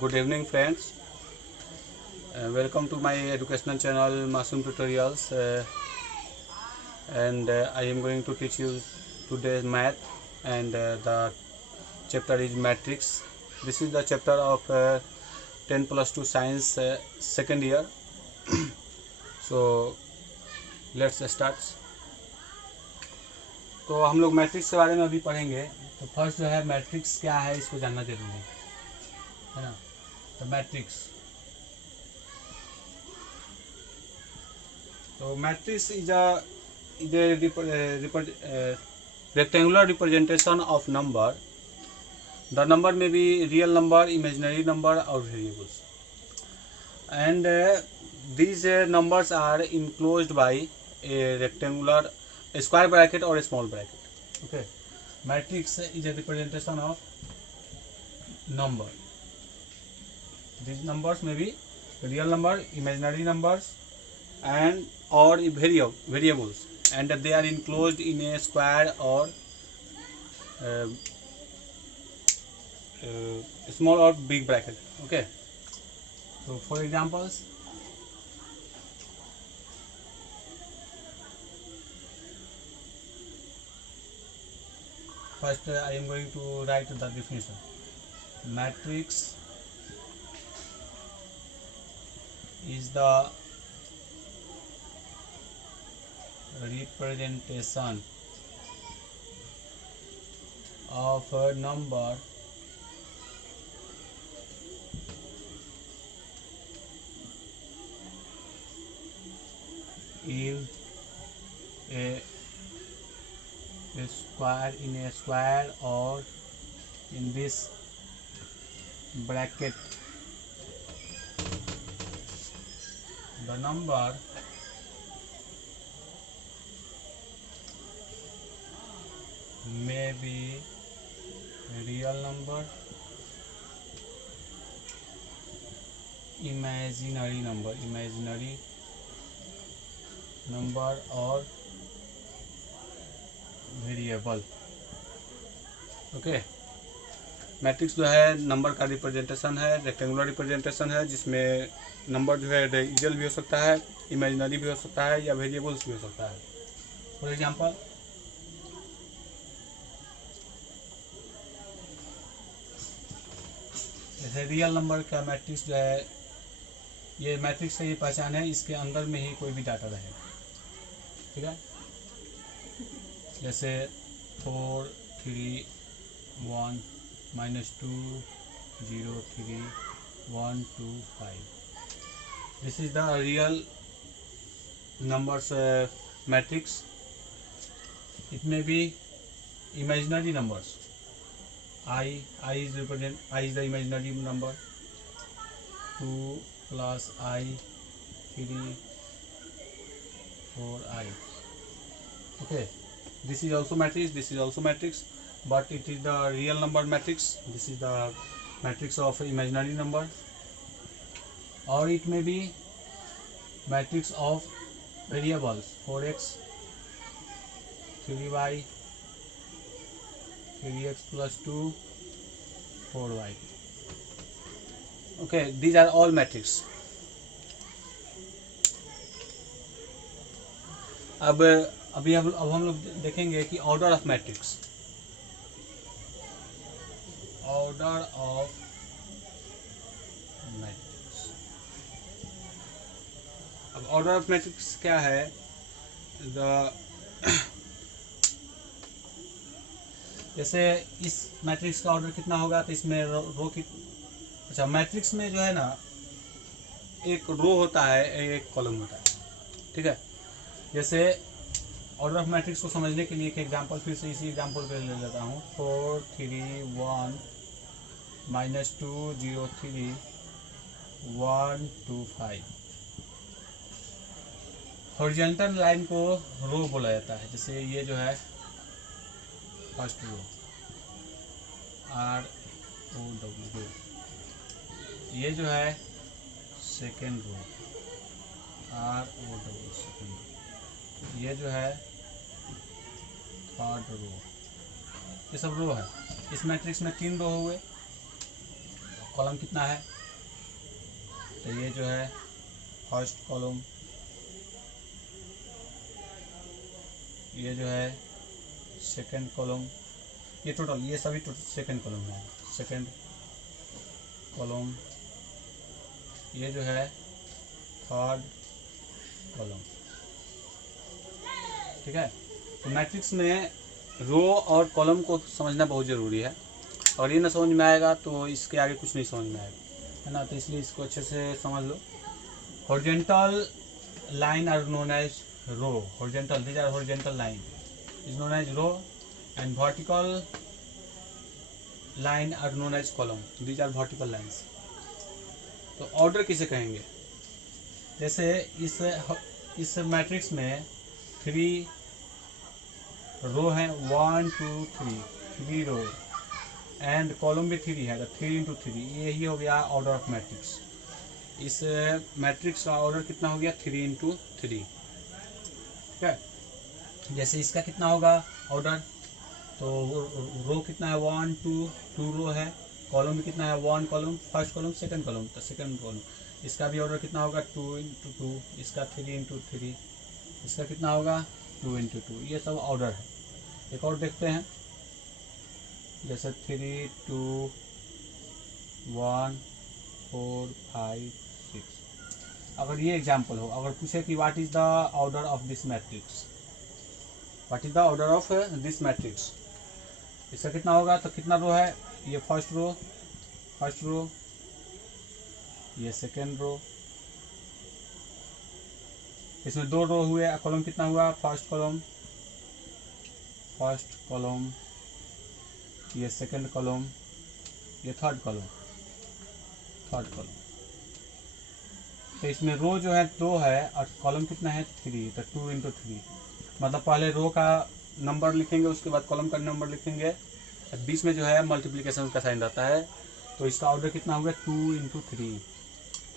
Good evening, friends. Welcome to my educational channel Masoom Tutorials, and I am going to teach you today math, and the chapter is matrix. This is the chapter of 10+2 science second year. So let's start. तो हम लोग matrix के बारे में अभी पढ़ेंगे। तो first जो है मैट्रिक्स क्या है इसको जानना जरूरी है ना। तो matrix is a rectangular representation of number. The number may be real number, imaginary number or variables, and these numbers are enclosed by a rectangular, a square bracket or a small bracket. Okay, matrix is a representation of number. These numbers may be real number, imaginary numbers, and or variables, and they are enclosed in a square or small or big bracket. Okay, so for examples, first I am going to write the definition. Matrix is the representation of a number in a square or in this bracket. The number may be real number, imaginary number or variable. Okay, matrix जो है number का representation है, rectangular representation है, जिसमें number जो है real भी हो सकता है, इमेजिनरी भी हो सकता है या वेरिएबल्स भी हो सकता है. फॉर एग्जांपल, जैसे रियल नंबर का मैट्रिक्स जो है, ये मैट्रिक्स से ये पहचान है, इसके अंदर में ही कोई भी डाटा रहेगा. ठीक है, जैसे 4 3 1 -2 0 3 1 2 5. This is the real numbers matrix. It may be imaginary numbers. I is the imaginary number. 2 plus I, 3 4I. Okay, this is also matrix, but it is the real number matrix. This is the matrix of imaginary number, or it may be matrix of variables. 4x 3y 3x plus 2 4y. Okay, these are all matrix. अब हम लोग देखेंगे कि order of matrix. अब order of matrix क्या है? जैसे इस मैट्रिक्स का ऑर्डर कितना होगा, तो इसमें रो की, अच्छा, मैट्रिक्स में जो है ना, एक रो होता है, एक कॉलम होता है. ठीक है, जैसे ऑर्डर ऑफ मैट्रिक्स को समझने के लिए एक एग्जांपल, फिर से इसी एग्जांपल पे ले लेता हूँ. 4 3 1 -2 0 3 1 2 5. हॉरिजॉन्टल लाइन को रो बोला जाता है. जैसे ये जो है फर्स्ट रो, ROW. ये जो है second row, ROW second row. ये जो है थर्ड रो. ये सब रो है. इस मैट्रिक्स में 3 रो हुए, कॉलम कितना है, तो ये जो है फर्स्ट कॉलम, ये जो है सेकंड कॉलम, ये टोटल ये सभी सेकंड कॉलम है, सेकंड कॉलम, ये जो है थर्ड कॉलम। ठीक है, तो मैट्रिक्स में रो और कॉलम को समझना बहुत ज़रूरी है, और ये ना समझ में आएगा तो इसके आगे कुछ नहीं समझ में आएगा, है ना। तो इसलिए इसको अच्छे से समझ लो। Horizontal line are known as row, horizontal, these are horizontal line is known as row, and vertical line are known as column, these are vertical lines. तो ऑर्डर किसे कहेंगे, जैसे इस मैट्रिक्स में 3 रो हैं, 1 2 3 रो, एंड कॉलम भी 3 है, तो 3 × 3, यही हो गया ऑर्डर ऑफ मैट्रिक्स। इस मैट्रिक्स का ऑर्डर कितना हो गया, 3 × 3। ठीक है, जैसे इसका कितना होगा ऑर्डर, तो रो कितना है 1 2 रो है, कॉलम भी कितना है 1 column, first column second column, तो सेकंड कॉलम, इसका भी ऑर्डर कितना होगा 2 × 2, इसका 3 × 3, इसका कितना होगा 2 × 2, ये सब ऑर्डर है। एक और देखते हैं, जैसे 3 2 1 4 5 6। अगर ये एग्जाम्पल हो, अगर पूछे कि what is the order of this matrix, what is the order of this matrix, इसका कितना होगा, तो कितना रो है, ये फर्स्ट रो, ये सेकेंड रो, इसमें 2 रो हुए, कॉलम कितना हुआ, फर्स्ट कॉलम, ये सेकंड कॉलम, ये थर्ड कॉलम। तो इसमें रो जो है 2 है और कॉलम कितना है 3, तो 2 × 3, मतलब पहले रो का नंबर लिखेंगे, उसके बाद कॉलम का नंबर लिखेंगे, बीच में जो है मल्टीप्लिकेशन का साइन रहता है, तो इसका ऑर्डर कितना होगा 2 × 3।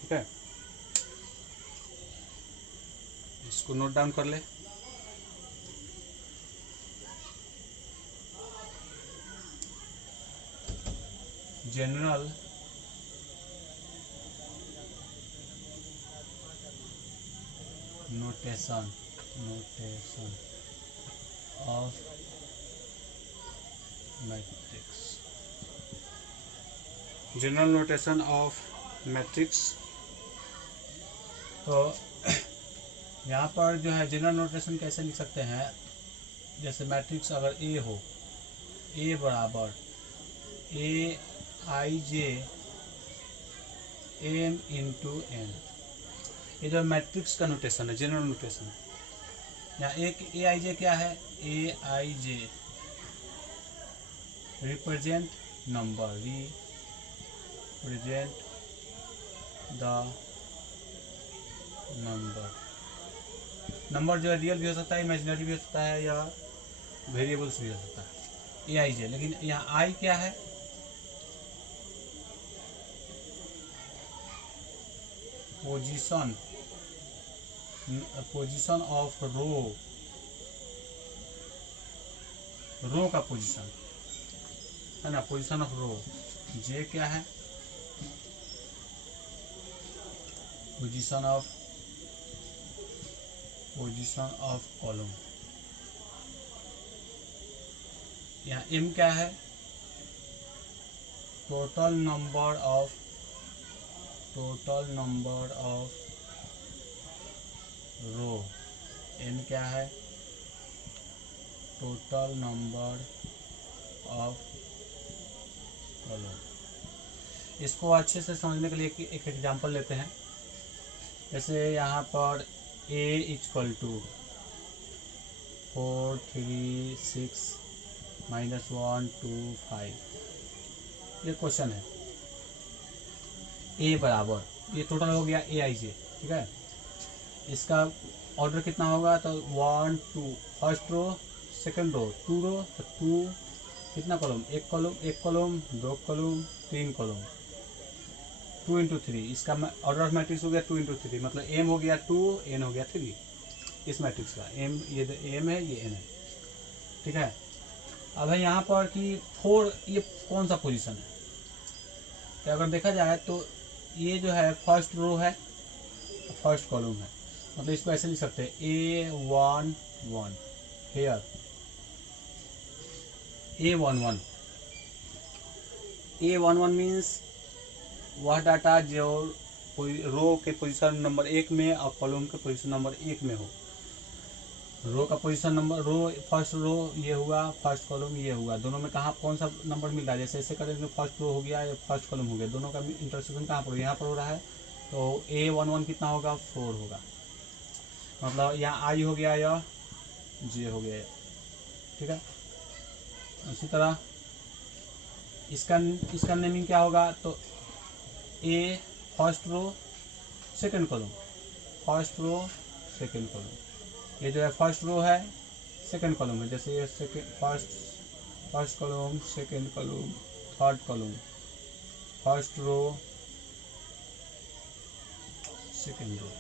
ठीक है, इसको नोट डाउन कर ले। General notation of matrix, general notation of matrix. तो यहाँ पर जो है जनरल नोटेशन कैसे लिख सकते हैं, जैसे मैट्रिक्स अगर ए हो, ए बराबर AIJ m × n, ये जो मैट्रिक्स का नोटेशन है, जनरल नोटेशन है। यहाँ एक AIJ क्या है, AIJ represent number, represent the number जो है रियल भी हो सकता है, इमेजिनरी भी हो सकता है, या वेरिएबल्स भी हो सकता है, AIJ। लेकिन यहाँ आई क्या है, पोजीशन ऑफ रो का पोजीशन है ना, पोजीशन ऑफ रो। जे क्या है, पोजीशन ऑफ कॉलम। यहाँ एम क्या है, total number of row. N क्या है, टोटल नंबर ऑफ कॉलम। इसको अच्छे से समझने के लिए एक एग्जांपल लेते हैं। जैसे यहाँ पर a = 4 3 6 -1 2 5, ये क्वेश्चन है। a बराबर, ये टोटल हो गया AIJ। ठीक है, इसका ऑर्डर कितना होगा, तो 1 2, फर्स्ट रो सेकंड रो, 2 रो, तो 2 कितना कॉलम, एक कॉलम 2 कॉलम 3 कॉलम, 2 × 3। इसका ऑर्डर ऑफ मैट्रिक्स हो गया 2 × 3, मतलब m हो गया 2, n हो गया 3। इस मैट्रिक्स का m, ये m है, ये n है। ठीक है, अब है यहाँ पर कि 4, ये कौन सा पोजीशन है, तो अगर देखा जाए तो ये जो है फर्स्ट रो है, फर्स्ट कॉलम है, मतलब इसको ऐसे लिख सकते हैं A11 हेयर A11 मीन्स वह डाटा जो रो के पोजीशन नंबर 1 में और कॉलम के पोजीशन नंबर 1 में हो। रो का position number, row first row ये हुआ, फर्स्ट कॉलम ये हुआ, दोनों में कहाँ कौन सा नंबर मिल रहा है, जैसे ऐसे करेंगे फर्स्ट रो हो गया या फर्स्ट कॉलम हो गया, दोनों का इंटरसेक्शन कहाँ पर, यहाँ पर हो रहा है, तो A11 कितना होगा 4 होगा, मतलब यहाँ आई हो गया या जे हो गया, ठीक है। इसी तरह इसका नेमिंग क्या होगा, तो A first row second column, first row second column, ये जो है फर्स्ट रो है सेकंड कॉलम है, जैसे ये first column second column third column, first row second row,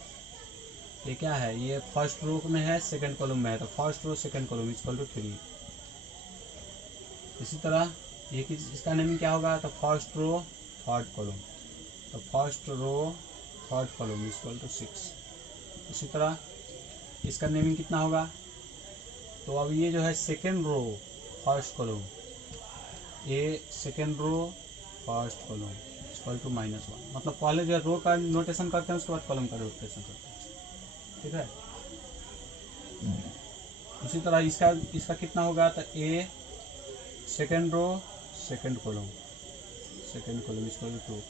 ये क्या है, ये फर्स्ट रो में है सेकंड कॉलम में है, तो first row second column equal to 3। इसी तरह ये इसका नेमिंग क्या होगा, तो फर्स्ट रो थर्ड कॉलम, तो first row third column equal to 6। इसी तरह इसका नेमिंग कितना होगा, तो अब ये जो है सेकेंड रो फर्स्ट कॉलम, ये second row first column equal to -1, मतलब पहले जो है रो का नोटेशन करते हैं उसके बाद कॉलम का नोटेशन करते हैं, ठीक है। इसी तरह इसका कितना होगा, तो A second row second column equal to 2,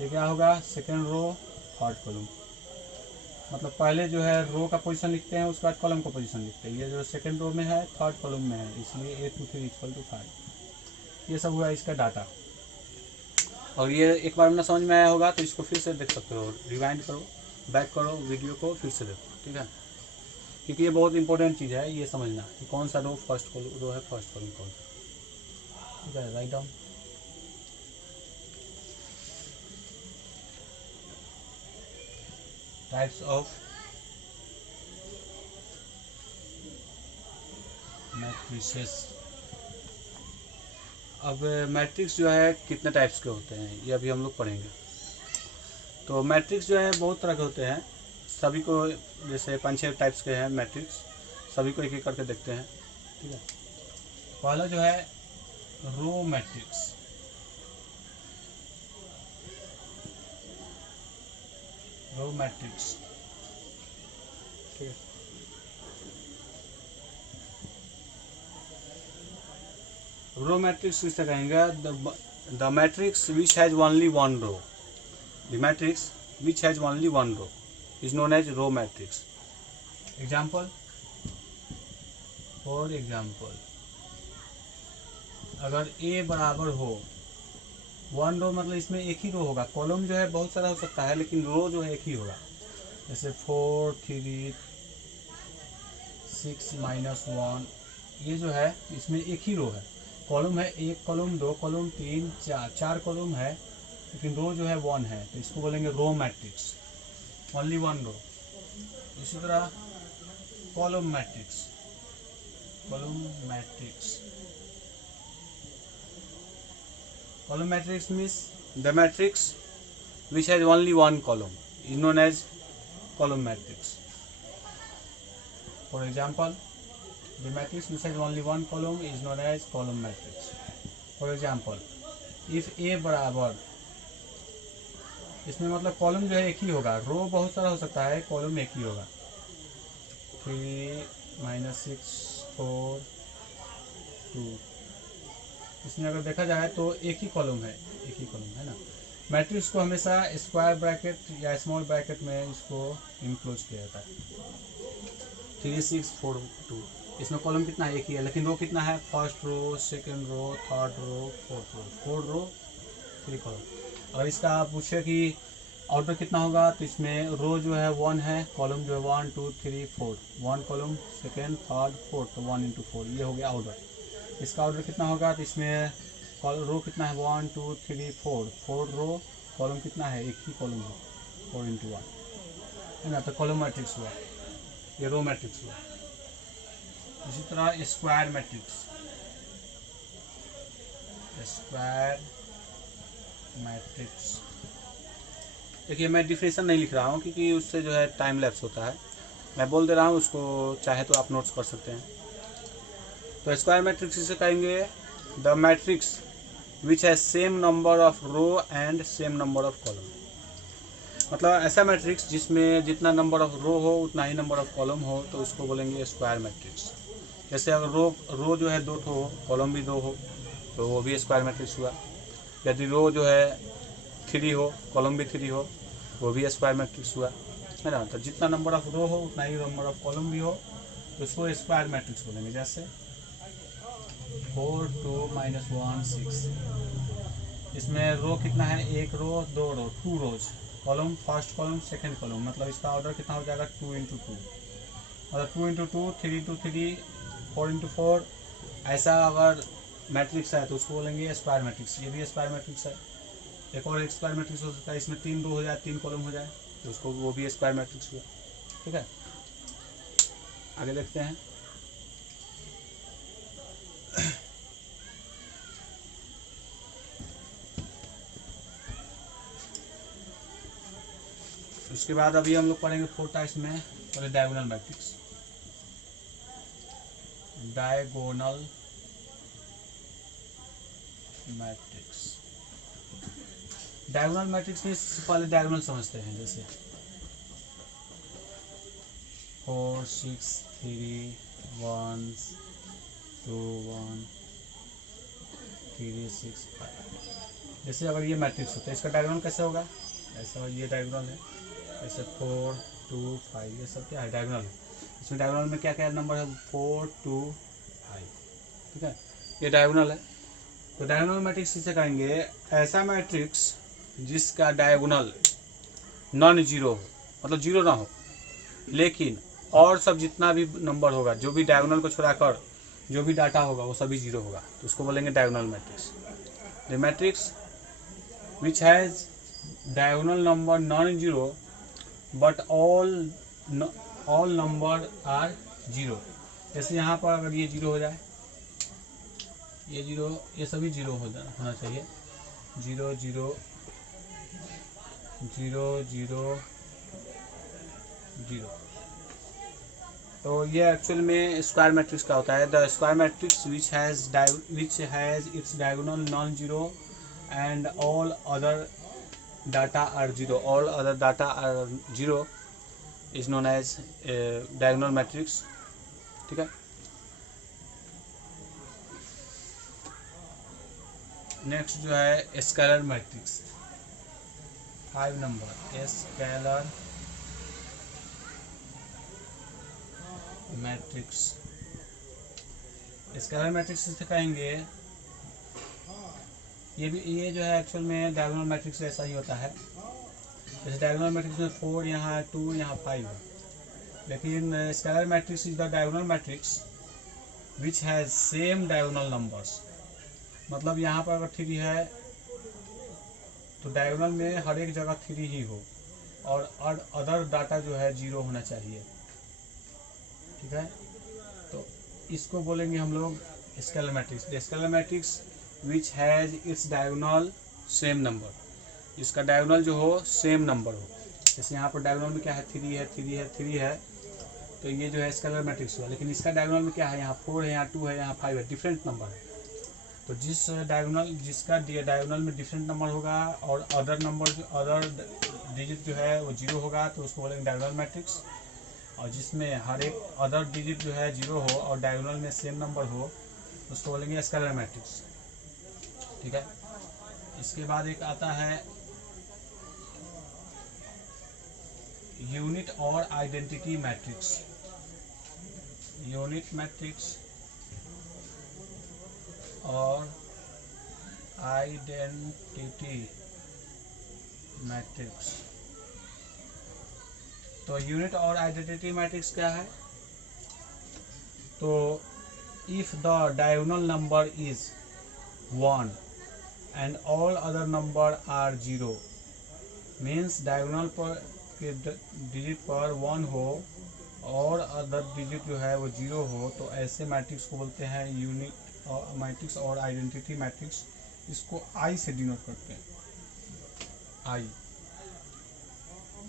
ये क्या होगा सेकेंड रो थर्ड कॉलम, मतलब पहले जो है रो का पोजीशन लिखते हैं उसके बाद कॉलम का पोजीशन लिखते हैं, ये जो सेकंड रो में है थर्ड कॉलम में है, इसलिए A23 इक्वल टू 5। ये सब हुआ इसका डाटा। और ये एक बार में समझ में आया होगा तो इसको फिर से देख सकते हो, रिवाइंड करो, बैक करो वीडियो को, फिर से देखो, ठीक है, क्योंकि ये बहुत इंपॉर्टेंट चीज़ है ये समझना कि कौन सा रो फर्स्ट रो है, फर्स्ट कॉलम कौन सा, ठीक है। Write down types of matrices. अब मैट्रिक्स जो है कितने टाइप्स के होते हैं ये अभी हम लोग पढ़ेंगे। तो मैट्रिक्स जो है बहुत तरह के होते हैं, सभी को जैसे 5-6 टाइप्स के हैं मैट्रिक्स, सभी को एक एक करके देखते हैं, ठीक है। पहला जो है रो मैट्रिक्स, रो मैट्रिक्स, ठीक है। रो मैट्रिक्स किससे कहेंगे, the matrix which has only one row, the matrix which has only one row is known as row matrix. Example, for example अगर ए बराबर हो वन रो, मतलब इसमें एक ही रो होगा, कॉलम जो है बहुत सारा हो सकता है लेकिन रो जो है एक ही होगा, जैसे 4 3 6 -1, ये जो है इसमें एक ही रो है, कॉलम है 1 कॉलम 2 कॉलम 3 4 कॉलम है लेकिन रो जो है 1 है, तो इसको बोलेंगे रो मैट्रिक्स, ओनली वन रो। इसी तरह column matrix, column matrix, column matrix means the matrix which has only one column is known as column matrix. For example, the matrix which has only one column is known as column matrix. For example, if A बराबर, इसमें मतलब column जो है एक ही होगा, रो बहुत सारा हो सकता है, कॉलम एक ही होगा, 3 -6 4 2, इसमें अगर देखा जाए तो एक ही कॉलम है ना। मैट्रिक्स को हमेशा स्क्वायर ब्रैकेट या स्मॉल ब्रैकेट में इसको इनक्लोज किया जाता है। 3 6 4 2, इसमें कॉलम कितना है, एक ही है, लेकिन रो कितना है, first row second row third row fourth row 3 column. अगर इसका आप पूछे कि ऑर्डर कितना होगा, तो इसमें रो जो है 1 है, कॉलम जो है 1 2 3 4, 1 कॉलम सेकंड थर्ड फोर्थ, तो 1 × 4 ये हो गया ऑर्डर। इसका ऑर्डर कितना होगा, तो इसमें रो कितना है 1 2 3 4 रो, कॉलम कितना है, एक ही कॉलम है 4 × 1 है ना, तो कॉलम मैट्रिक्स हुआ, ये रो मैट्रिक्स हुआ। इसी तरह स्क्वायर मैट्रिक्स, स्क्वायर मैट्रिक्स। देखिए मैं डिफिनेशन नहीं लिख रहा हूँ क्योंकि उससे जो है टाइम लैप्स होता है, मैं बोल दे रहा हूँ, उसको चाहे तो आप नोट्स कर सकते हैं। तो स्क्वायर मैट्रिक्स इसे कहेंगे the matrix which has same number of row and same number of column. मतलब ऐसा मैट्रिक्स जिसमें जितना नंबर ऑफ रो हो उतना ही नंबर ऑफ कॉलम हो, तो उसको बोलेंगे स्क्वायर मैट्रिक्स। जैसे अगर रो जो है 2 हो, कॉलम भी 2 हो, तो वो भी स्क्वायर मैट्रिक्स हुआ। यदि रो जो है 3 हो, कॉलम भी 3 हो, वो भी स्क्वायर मैट्रिक्स हुआ, है ना। तो जितना नंबर ऑफ रो हो उतना ही नंबर ऑफ कॉलम भी हो, तो उसको स्क्वायर मैट्रिक्स बोलेंगे। जैसे 4 2 -1 6, इसमें रो कितना है, 1 row 2 row 2 rows, column first column second column, मतलब इसका ऑर्डर कितना हो जाएगा 2 × 2, मतलब 2 × 2 3 × 3 4 × 4। ऐसा अगर मैट्रिक्स है तो उसको बोलेंगे स्क्वायर मैट्रिक्स। ये भी स्क्वायर मैट्रिक्स है। एक और स्क्वायर मैट्रिक्स हो सकता है, इसमें 3 रो हो जाए 3 कॉलम हो जाए, तो उसको वो भी स्क्वायर मैट्रिक्स हुआ। ठीक है, आगे देखते हैं। उसके बाद अभी हम लोग पढ़ेंगे 4 टाइप्स में। पहले diagonal matrix. Diagonal matrix, diagonal matrix में पहले डायगोनल समझते हैं। जैसे 4 6 3 1 2 1 3 6 5। जैसे अगर ये मैट्रिक्स होता है, इसका डायगोनल कैसे होगा, ऐसा ये डायगोनल है, ऐसे 4 2 5, ये सब क्या है, डायगोनल है। इसमें डायगोनल में क्या क्या नंबर है, 4 2 5। ठीक है, ये डायगोनल है। तो डायगोनल मैट्रिक्स किसे कहेंगे, ऐसा मैट्रिक्स जिसका डायगोनल नॉन जीरो हो, मतलब जीरो ना हो, लेकिन और सब जितना भी नंबर होगा, जो भी डायगोनल को छोड़ाकर जो भी डाटा होगा वो सभी जीरो होगा, तो उसको बोलेंगे diagonal matrix. The matrix which has diagonal number non zero but all number are zero. जैसे यहाँ पर अगर ये जीरो हो जाए, ये जीरो, ये सभी जीरो होना चाहिए, 0 0 0 0 0। तो ये एक्चुअल में स्क्वायर मैट्रिक्स का होता है। The square matrix which has its diagonal non zero and all other data are zero, all other data are zero is known as diagonal matrix. ठीक है, नेक्स्ट जो है scalar matrix, 5 number scalar matrix. Scalar matrix से कहेंगे, ये जो है actual में डायगोनल मैट्रिक्स ऐसा ही होता है। जैसे डायगोनल मैट्रिक्स में 4 यहाँ है, 2 यहाँ 5 है, लेकिन scalar matrix is the diagonal matrix which has same diagonal numbers. मतलब यहाँ पर अगर 3 है तो डायगोनल में हर एक जगह 3 ही हो, और अदर डाटा जो है 0 होना चाहिए। ठीक है, तो इसको बोलेंगे हम लोग scalar matrix. Scalar matrix which has its diagonal same number, इसका डायगोनल जो हो सेम नंबर हो। जैसे यहाँ पर डायगोनल में क्या है, 3 है 3 है 3 है, तो ये जो है स्केलर मैट्रिक्स हुआ। लेकिन इसका डायगोनल में क्या है, यहाँ 4 है, यहाँ 2 है, यहाँ 5 है, डिफरेंट नंबर है। तो जिसका डायगोनल में डिफरेंट नंबर होगा और अदर डिजिट जो है वो 0 होगा, तो उसको बोलेंगे डायगोनल मैट्रिक्स। और जिसमें हर एक अदर डिजिट जो है 0 हो और डायगोनल में सेम नंबर हो, उसको बोलेंगे स्केलर मैट्रिक्स। ठीक है, इसके बाद एक आता है यूनिट और आइडेंटिटी मैट्रिक्स। यूनिट मैट्रिक्स और आइडेंटिटी मैट्रिक्स। तो यूनिट और आइडेंटिटी मैट्रिक्स क्या है, तो if the diagonal number is 1 and all other number are 0, means diagonal पर के डिजिट पर 1 हो और अदर डिजिट जो है वो 0 हो, तो ऐसे मैट्रिक्स को बोलते हैं यूनिट मैट्रिक्स और आइडेंटिटी मैट्रिक्स। इसको आई से डिनोट करते हैं। आई,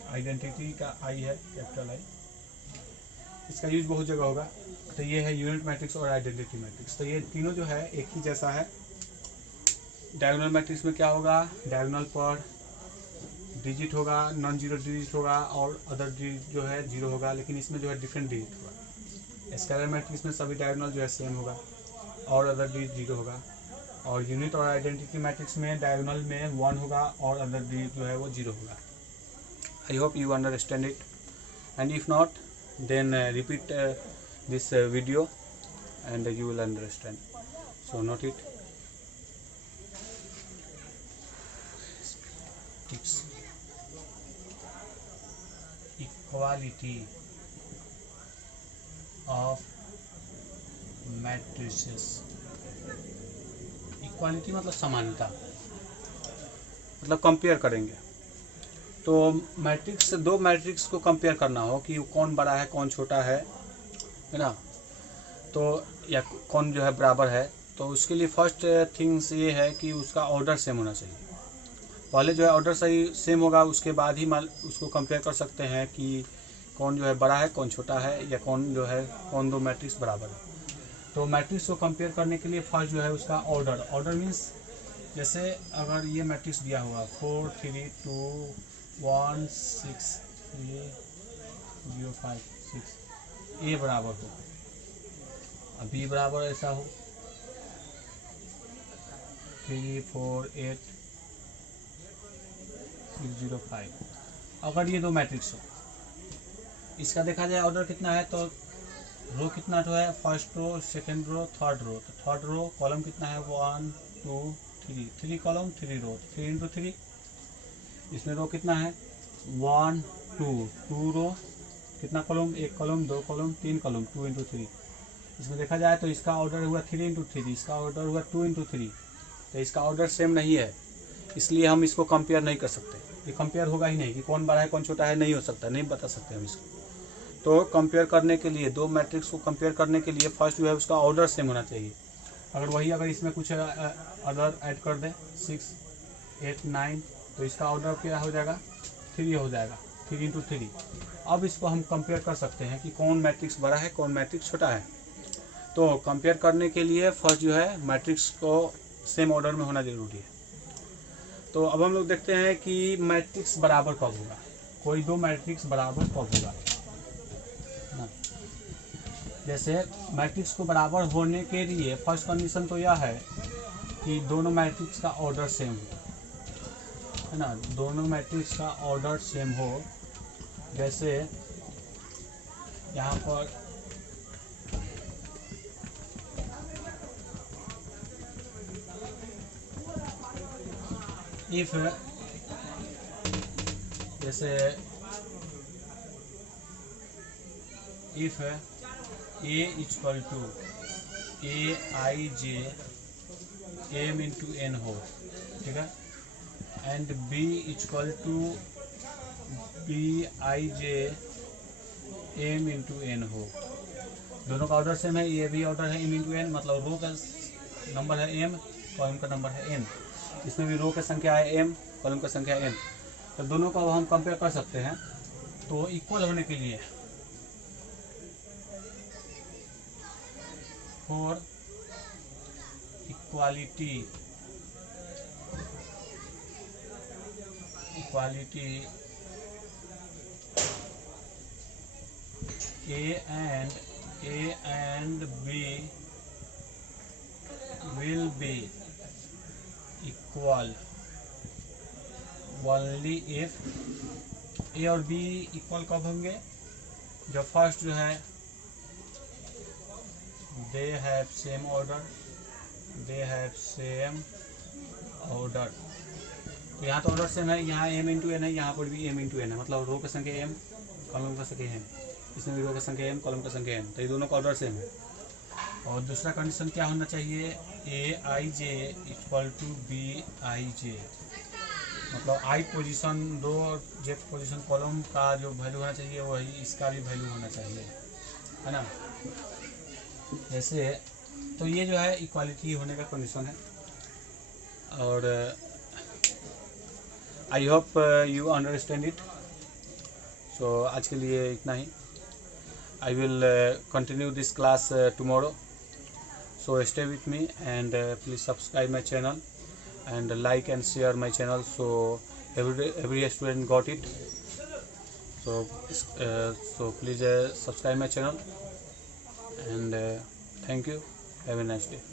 आइडेंटिटी का आई है, कैपिटल आई, इसका यूज बहुत जगह होगा। तो ये है यूनिट मैट्रिक्स और आइडेंटिटी मैट्रिक्स। तो ये तीनों जो है एक ही जैसा है। डायगोनल मैट्रिक्स में क्या होगा, डायगोनल पर डिजिट होगा, नॉन जीरो डिजिट होगा और अदर डिजिट जो है जीरो होगा, लेकिन इसमें जो है डिफरेंट डिजिट होगा। स्केलर मैट्रिक्स में सभी डायगोनल जो है सेम होगा और अदर डिजिट जीरो होगा। और यूनिट और आइडेंटिटी मैट्रिक्स में डायगोनल में 1 होगा और अदर डिजिट जो है वो जीरो होगा। आई hope you understand it, and if not then repeat this video and you will understand. So note it. Equality of matrices. Equality मतलब समानता, मतलब कंपेयर करेंगे। तो मैट्रिक्स, दो मैट्रिक्स को कंपेयर करना हो कि कौन बड़ा है कौन छोटा है ना, तो या कौन जो है बराबर है, तो उसके लिए फर्स्ट थिंग्स ये है कि उसका ऑर्डर सेम होना चाहिए। पहले जो है ऑर्डर सही सेम होगा, उसके बाद ही उसको कंपेयर कर सकते हैं कि कौन जो है बड़ा है कौन छोटा है, या कौन जो है कौन दो मैट्रिक्स बराबर है। तो मैट्रिक्स को कंपेयर करने के लिए फर्स्ट जो है उसका ऑर्डर, ऑर्डर मीन्स जैसे अगर ये मैट्रिक्स दिया हुआ 4 3 2 1 6 3 0 5 6, ए बराबर हो, अब बी बराबर ऐसा हो 3 4 8 6 0 5। अगर ये दो मैट्रिक्स हो, इसका देखा जाए ऑर्डर कितना है, तो रो कितना तो है, first row second row third row. तो थर्ड रो कॉलम कितना है 1 2 3, 3 कॉलम 3 रो, 3 इंटू 3। इसमें रो कितना है 1 2, 2 रो कितना column, 1 column 2 column 3 column, 2 into 3। इसमें देखा जाए तो इसका ऑर्डर हुआ 3 इंटू 3, इसका ऑर्डर हुआ 2 इंटू 3। तो इसका ऑर्डर सेम नहीं है, इसलिए हम इसको कंपेयर नहीं कर सकते। ये कंपेयर होगा ही नहीं कि कौन बड़ा है कौन छोटा है, नहीं हो सकता, नहीं बता सकते हम इसको। तो कंपेयर करने के लिए, दो मैट्रिक्स को कंपेयर करने के लिए फर्स्ट जो है उसका ऑर्डर सेम होना चाहिए। अगर इसमें कुछ अदर ऐड कर दें 6 8 9, तो इसका ऑर्डर क्या हो जाएगा 3 हो जाएगा, 3 इंटू 3। अब इसको हम कंपेयर कर सकते हैं कि कौन मैट्रिक्स बड़ा है कौन मैट्रिक्स छोटा है। तो कंपेयर करने के लिए फर्स्ट जो है मैट्रिक्स को सेम ऑर्डर में होना जरूरी है। तो अब हम लोग देखते हैं कि मैट्रिक्स बराबर कब होगा, कोई दो मैट्रिक्स बराबर कब होगा ना। जैसे मैट्रिक्स को बराबर होने के लिए फर्स्ट कंडीशन तो यह है कि दोनों मैट्रिक्स का ऑर्डर सेम हो, है ना, दोनों मैट्रिक्स का ऑर्डर सेम हो। जैसे यहाँ पर इफ, जैसे if A equal to A I J M into N हो, ठीक है, and B equal to B I J M into N हो। दोनों का ऑर्डर सेम है, ये भी ऑर्डर है एम इंटू एन, मतलब रो का नंबर है एम, कॉलम का नंबर है एन। इसमें भी रो की संख्या है एम, कॉलम का संख्या एन। तो दोनों को हम कंपेयर कर सकते हैं। तो इक्वल होने के लिए for equality A and B will be equal only if A और B इक्वल कब होंगे, जब फर्स्ट जो है they have same order। तो यहाँ तो ऑर्डर सेम है, यहाँ m इंटू एन है, यहाँ पर भी m इंटू एन है, मतलब रो की संख्या m कॉलम का संख्या n, इसमें भी रो की संख्या m कॉलम का संख्या n। तो ये दोनों का ऑर्डर सेम है। और दूसरा कंडीशन क्या होना चाहिए, ए I J equal to B I जे, मतलब आई पोजीशन रो और जे पोजीशन कॉलम का जो वैल्यू होना चाहिए वही इसका भी वैल्यू होना चाहिए, है ना। जैसे तो ये जो है इक्वालिटी होने का कंडीशन है। और I hope you understand it. So आज के लिए इतना ही। I will continue this class tomorrow. So stay with me and please subscribe my channel and like and share my channel so every student got it. So please subscribe my channel and thank you. Have a nice day.